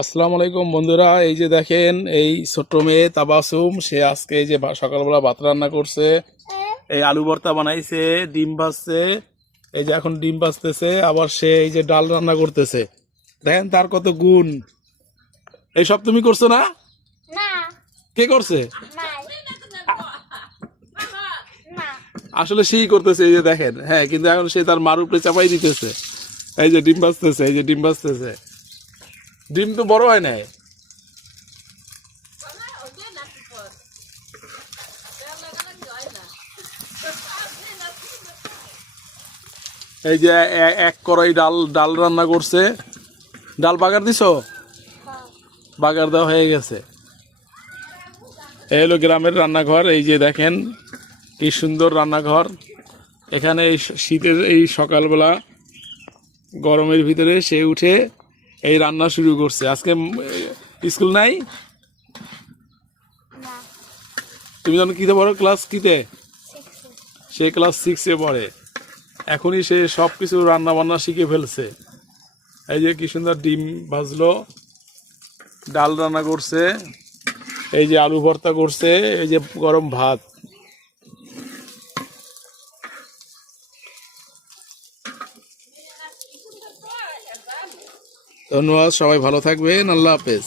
আসসালামু আলাইকুম বন্ধুরা, এই যে দেখেন এই ছোট্ট মেয়ে তাবাসুম, সে আজকে এই যে সকালবেলা ভাত রান্না করছে, এই আলু ভর্তা বানাইছে, ডিম ভাজছে। এই যে এখন ডিম ভাজতেছে, আবার সে এই যে ডাল রান্না করতেছে। দেখেন তার কত গুণ। এই সব তুমি করছো না? না, কে করছে? নাই, না। আসলে সেই করতেছে, এই যে দেখেন। হ্যাঁ, কিন্তু এখন সে তার মার উপরে চাপাই দিতেছে। এই যে ডিম ভাজতেছে, এই যে ডিম ভাজতেছে। ডিম তো বড় হয় নাই। এই যে এক কড়াই ডাল ডাল রান্না করছে। ডাল বাগার দিছো? হ্যাঁ। বাগার দেওয়া হয়ে গেছে। এই হলো গ্রামের রান্নাঘর। এই যে দেখেন কি সুন্দর রান্নাঘর। এখানে এই শীতের এই সকালবেলা গরমের ভিতরে সে উঠে এই রান্না শুরু করছে। আজকে স্কুল নাই? না, তুমি জানো কিতে পড়ো? ক্লাস কিতে? শিখছি। সে ক্লাস 6-এ পড়ে। এখনই সে সব কিছু রান্না বান্না শিখে ফেলছে। এই যে কি সুন্দর ডিম ভাজলো, ডাল রান্না করছে, এই যে আলু ভর্তা করছে, এই যে গরম ভাত। ধন্যবাদ, সবাই ভালো থাকবেন। আল্লাহ হাফেজ।